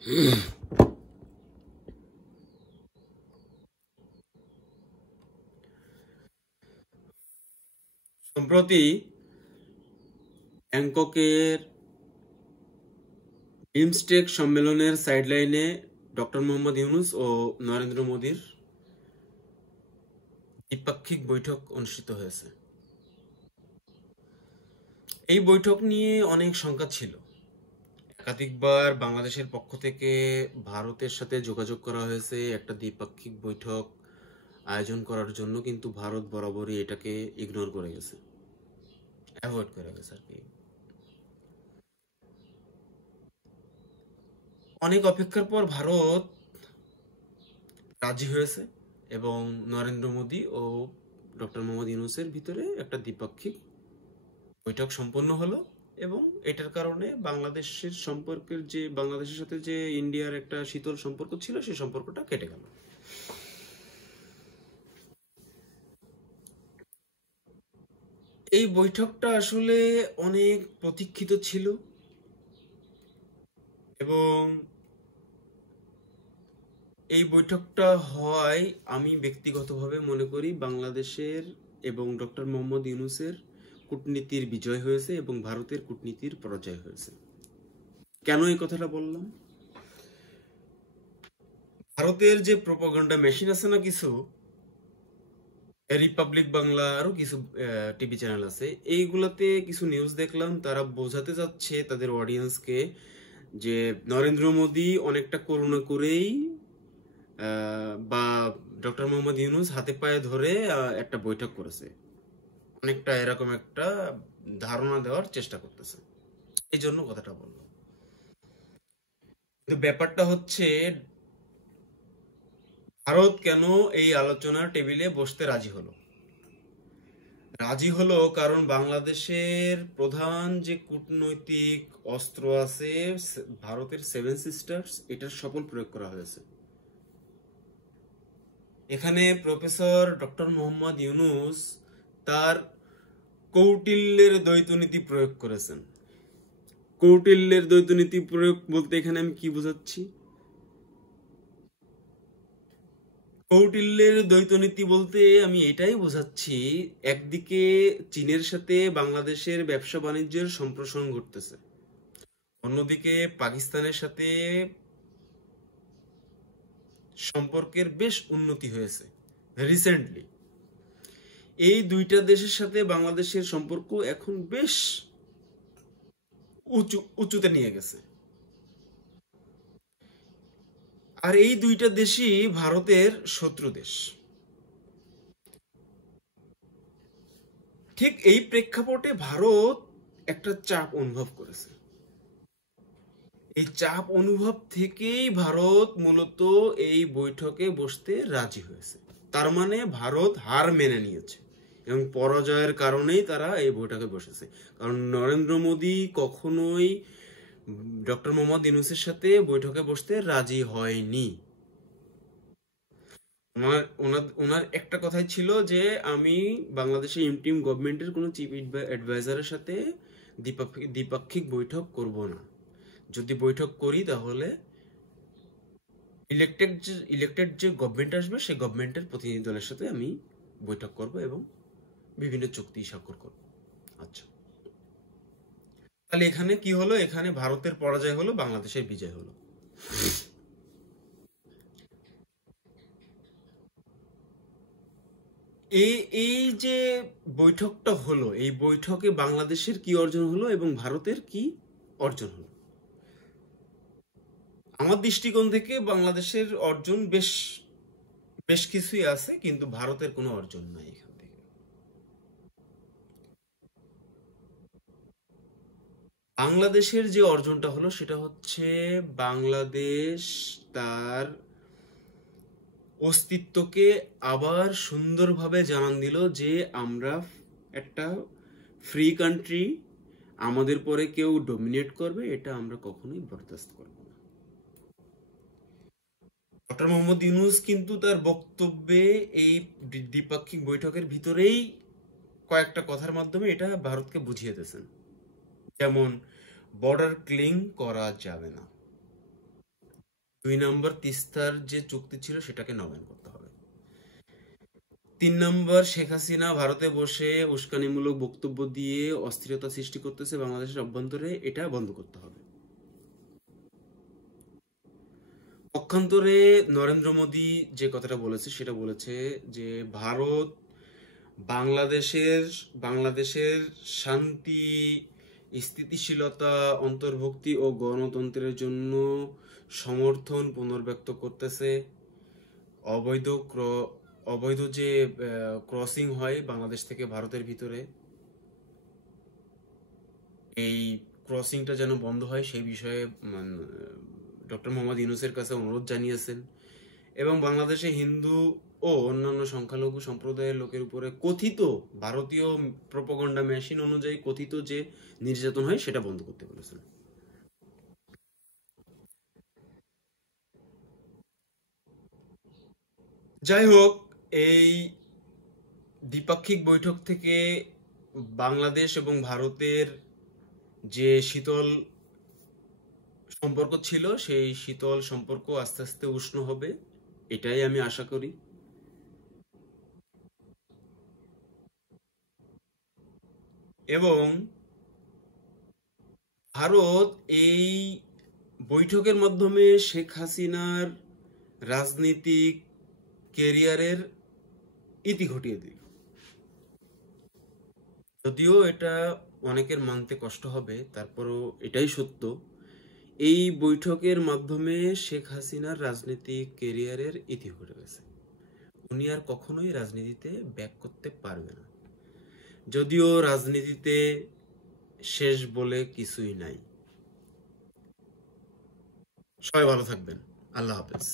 সম্প্রতি ব্যাংককের বিমস্টেক সম্মেলনের সাইডলাইনে ডক্টর মোহাম্মদ ইউনূস ও নরেন্দ্র মোদীর দ্বিপাক্ষিক বৈঠক অনুষ্ঠিত হয়েছে। এই বৈঠক নিয়ে অনেক শঙ্কা ছিল। একাধিকবার বাংলাদেশের পক্ষ থেকে ভারতের সাথে যোগাযোগ করা হয়েছে একটা দ্বিপাক্ষিক বৈঠক আয়োজন করার জন্য, কিন্তু ভারত বরাবরই এটাকে ইগনোর করে গেছে, অ্যাভয়েড করে গেছে আর কি। অনেক অপেক্ষার পর ভারত রাজি হয়েছে এবং নরেন্দ্র মোদী ও ডক্টর মোহাম্মদ ইউনূসের ভিতরে একটা দ্বিপাক্ষিক বৈঠক সম্পন্ন হলো এবং এটার কারণে বাংলাদেশের সাথে যে ইন্ডিয়ার একটা শীতল সম্পর্ক ছিল সেই সম্পর্কটা কেটে গেল। এই বৈঠকটা আসলে অনেক প্রতীক্ষিত ছিল এবং এই বৈঠকটা হয় আমি ব্যক্তিগতভাবে মনে করি বাংলাদেশের এবং ডক্টর মোহাম্মদ ইউনূসের কূটনীতির বিজয় হয়েছে এবং ভারতের কূটনীতির পরাজয় হয়েছে। কেন এই কথাটা বললাম? ভারতের যে প্রোপাগান্ডা মেশিন আছে না, কিছু রিপাবলিক বাংলা আরো কিছু টিভি চ্যানেল আছে, এইগুলাতে কিছু নিউজ দেখলাম, তারা বোঝাতে যাচ্ছে তাদের অডিয়েন্সকে যে নরেন্দ্র মোদী অনেকটা করুণা করেই বা ডক্টর মোহাম্মদ ইউনূস হাতে পায়ে ধরে একটা বৈঠক করেছে, অনেকটা এরকম একটা ধারণা দেওয়ার চেষ্টা করতেছে, এই জন্য কথাটা বললাম। কিন্তু ব্যাপারটা হচ্ছে ভারত কেন এই আলোচনার টেবিলে বসতে রাজি হলো কারণ বাংলাদেশের প্রধান যে কূটনৈতিক অস্ত্র আছে ভারতের 7 সিস্টার্স, এটার সফল প্রয়োগ করা হয়েছে। এখানে প্রফেসর ডক্টর মোহাম্মদ ইউনূস তার কৌটিল্যের দ্বৈতনীতি প্রয়োগ করেছেন। কৌটিল্যের দ্বৈতনীতি প্রয়োগ বলতে এখানে আমি কি বোঝাচ্ছি? কৌটিল্যের দ্বৈতনীতি বলতে আমি এটাই বোঝাচ্ছি, একদিকে চীনের সাথে বাংলাদেশের ব্যবসা বাণিজ্যের সম্প্রসারণ ঘটতেছে, অন্যদিকে পাকিস্তানের সাথে সম্পর্কের বেশ উন্নতি হয়েছে রিসেন্টলি। এই দুইটা দেশের সাথে বাংলাদেশের সম্পর্ক এখন বেশ উঁচুতে নিয়ে গেছে। আর এই দুইটা দেশই ভারতের শত্রু দেশ। ঠিক এই প্রেক্ষাপটে ভারত একটা চাপ অনুভব করেছে। এই চাপ অনুভব থেকেই ভারত মূলত এই বৈঠকে বসতে রাজি হয়েছে। তার মানে ভারত হার মেনে নিয়েছে এবং পরাজয়ের কারণেই তারা এই বৈঠকে বসেছে। কারণ নরেন্দ্র মোদী কখনোই ডক্টর মোহাম্মদ ইউনূসের সাথে বৈঠকে বসতে রাজি হয়নি। ওনার একটা কথাই ছিল যে আমি বাংলাদেশের ইন্টিম গভর্নমেন্টের কোনো চিফ অ্যাডভাইজারের সাথে দ্বিপাক্ষিক বৈঠক করব না। যদি বৈঠক করি তাহলে ইলেক্টেড যে গভর্নমেন্ট আসবে সেই গভর্নমেন্টের প্রতিনিধি দলের সাথে আমি বৈঠক করব এবং বিভিন্ন চুক্তি স্বাক্ষর করব। আচ্ছা, তাহলে এখানে কি হলো? এখানে ভারতের পরাজয় হলো, বাংলাদেশের বিজয় হলো। এই যে বৈঠকটা হলো, এই বৈঠকে বাংলাদেশের কি অর্জন হলো এবং ভারতের কি অর্জন হলো? আমার দৃষ্টিকোণ থেকে বাংলাদেশের অর্জন বেশ কিছুই আছে, কিন্তু ভারতের কোনো অর্জন নাই এখান থেকে। বাংলাদেশের যে অর্জনটা হলো সেটা হচ্ছে বাংলাদেশ তার অস্তিত্বকে আবার সুন্দরভাবে জানান দিল যে আমরা একটা ফ্রি কান্ট্রি, আমাদের পরে কেউ ডমিনেট করবে এটা আমরা কখনোই বরদাস্ত করব না। ডক্টর মোহাম্মদ ইউনূস কিন্তু তার বক্তব্যে এই দ্বিপাক্ষিক বৈঠকের ভিতরেই কয়েকটা কথার মাধ্যমে এটা ভারতকে বুঝিয়ে দিয়েছেন, যেমন বর্ডার ক্লিং করা যাবে না, 2 নম্বর তিস্তার যে চুক্তি ছিল সেটাকে নবায়ন করতে হবে। 3 নম্বর শেখ হাসিনা ভারতে বসে উস্কানিমূলক বক্তব্য দিয়ে অস্থিরতা সৃষ্টি করতেছে বাংলাদেশের অভ্যন্তরে, এটা বন্ধ করতে হবে। পক্ষান্তরে নরেন্দ্র মোদী যে কথাটা বলেছে সেটা বলেছে যে ভারত বাংলাদেশের শান্তি, স্থিতিশীলতা, অন্তর্ভুক্তি ও গণতন্ত্রের জন্য সমর্থন পুনর্ব্যক্ত করতেছে। অবৈধ যে ক্রসিং হয় বাংলাদেশ থেকে ভারতের ভিতরে, এই ক্রসিংটা যেন বন্ধ হয় সেই বিষয়ে ডক্টর মোহাম্মদ ইউনূসের কাছে অনুরোধ জানিয়েছেন। এবং বাংলাদেশে হিন্দু ও অন্যান্য সংখ্যালঘু সম্প্রদায়ের লোকের উপরে কথিত ভারতীয় প্রোপাগান্ডা মেশিন অনুযায়ী কথিত যে নির্যাতন হয় সেটা বন্ধ করতে বলেছেন। যাই হোক, এই দ্বিপাক্ষিক বৈঠক থেকে বাংলাদেশ এবং ভারতের যে শীতল সম্পর্ক ছিল সেই শীতল সম্পর্ক আস্তে আস্তে উষ্ণ হবে, এটাই আমি আশা করি। এবং ভারত এই বৈঠকের মাধ্যমে শেখ হাসিনার রাজনৈতিক ক্যারিয়ারের ইতি ঘটিয়ে দিল। যদিও এটা অনেকের মানতে কষ্ট হবে, তারপরও এটাই সত্য। এই বৈঠকের মাধ্যমে শেখ হাসিনার রাজনৈতিক ক্যারিয়ারের ইতি ঘটে গেছে। উনি আর কখনোই রাজনীতিতে ব্যাক করতে পারবে না। যদিও রাজনীতিতে শেষ বলে কিছুই নাই। সবাই ভালো থাকবেন। আল্লাহ হাফেজ।